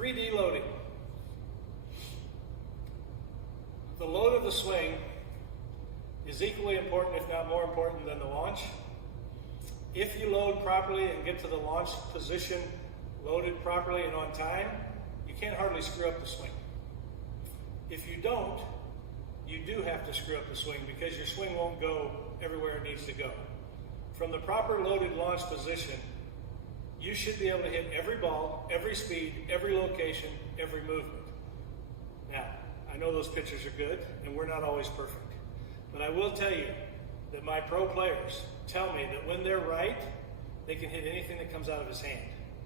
3D loading. The load of the swing is equally important, if not more important, than the launch. If you load properly and get to the launch position loaded properly and on time, you can't hardly screw up the swing. If you don't, you do have to screw up the swing because your swing won't go everywhere it needs to go. From the proper loaded launch position, you should be able to hit every ball, every speed, every location, every movement. Now, I know those pitchers are good, and we're not always perfect. But I will tell you that my pro players tell me that when they're right, they can hit anything that comes out of his hand.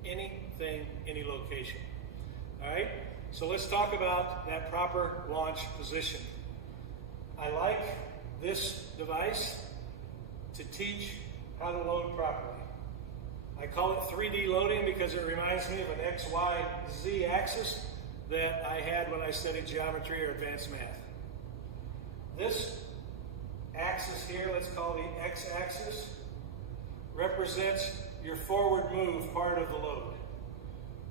Anything, any location. All right? So let's talk about that proper launch position. I like this device to teach how to load properly. I call it 3D loading because it reminds me of an X, Y, Z axis that I had when I studied geometry or advanced math. This axis here, let's call the X-axis, represents your forward move part of the load.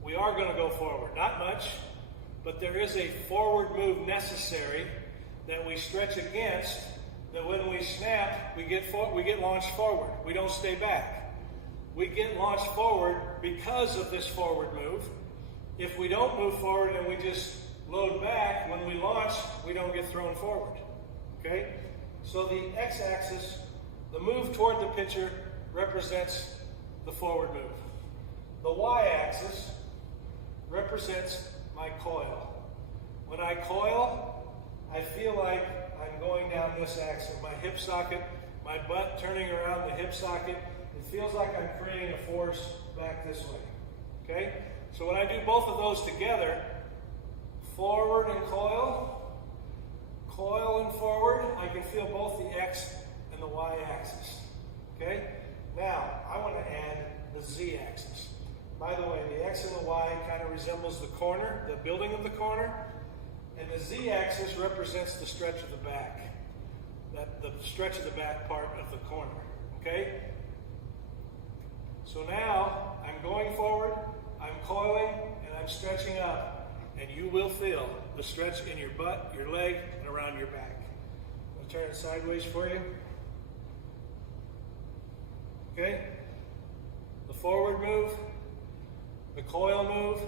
We are going to go forward, not much, but there is a forward move necessary that we stretch against, that when we snap, we get launched forward. We don't stay back. We get launched forward because of this forward move. If we don't move forward and we just load back, when we launch, we don't get thrown forward. Okay? So the X-axis, the move toward the pitcher, represents the forward move. The Y-axis represents my coil. When I coil, I feel like I'm going down this axis. My hip socket, my butt turning around the hip socket, it feels like I'm creating a force back this way. Okay? So when I do both of those together, forward and coil and forward, I can feel both the X and the Y axis. Okay? Now, I want to add the Z axis. By the way, the X and the Y kind of resembles the corner, the building of the corner, and the Z axis represents the stretch of the back, the stretch of the back part of the corner. Okay? So now, I'm going forward, I'm coiling, and I'm stretching up. And you will feel the stretch in your butt, your leg, and around your back. I'll turn it sideways for you. Okay? The forward move, the coil move,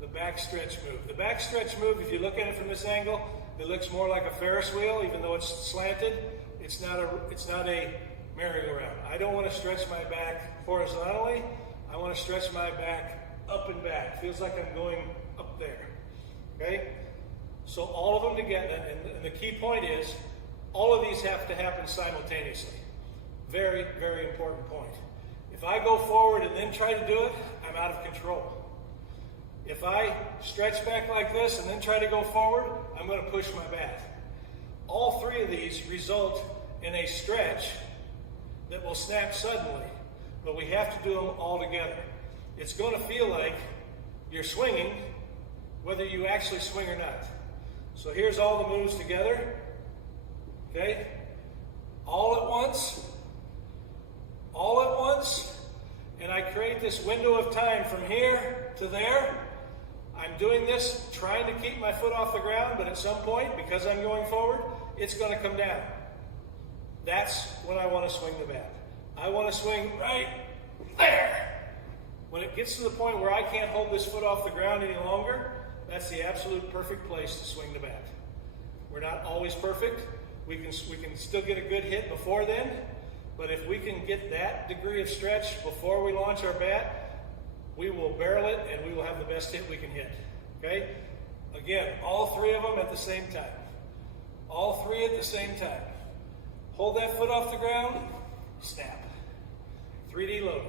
the back stretch move. The back stretch move, if you look at it from this angle, it looks more like a Ferris wheel, even though it's slanted. It's not a merry-go-round. I don't want to stretch my back horizontally. I want to stretch my back up and back. Feels like I'm going up there. Okay? So all of them together, and the key point is, all of these have to happen simultaneously. Very, very important point. If I go forward and then try to do it, I'm out of control. If I stretch back like this and then try to go forward, I'm going to push my bat. All three of these result in a stretch that will snap suddenly, but we have to do them all together. It's going to feel like you're swinging, whether you actually swing or not. So here's all the moves together. Okay? All at once, and I create this window of time from here to there. I'm doing this trying to keep my foot off the ground, but at some point, because I'm going forward, it's going to come down. That's when I want to swing the bat. I want to swing right there. When it gets to the point where I can't hold this foot off the ground any longer, that's the absolute perfect place to swing the bat. We're not always perfect. We can still get a good hit before then, but if we can get that degree of stretch before we launch our bat, we will barrel it and we will have the best hit we can hit. Okay? Again, all three of them at the same time. All three at the same time. Hold that foot off the ground, snap. 3D loading.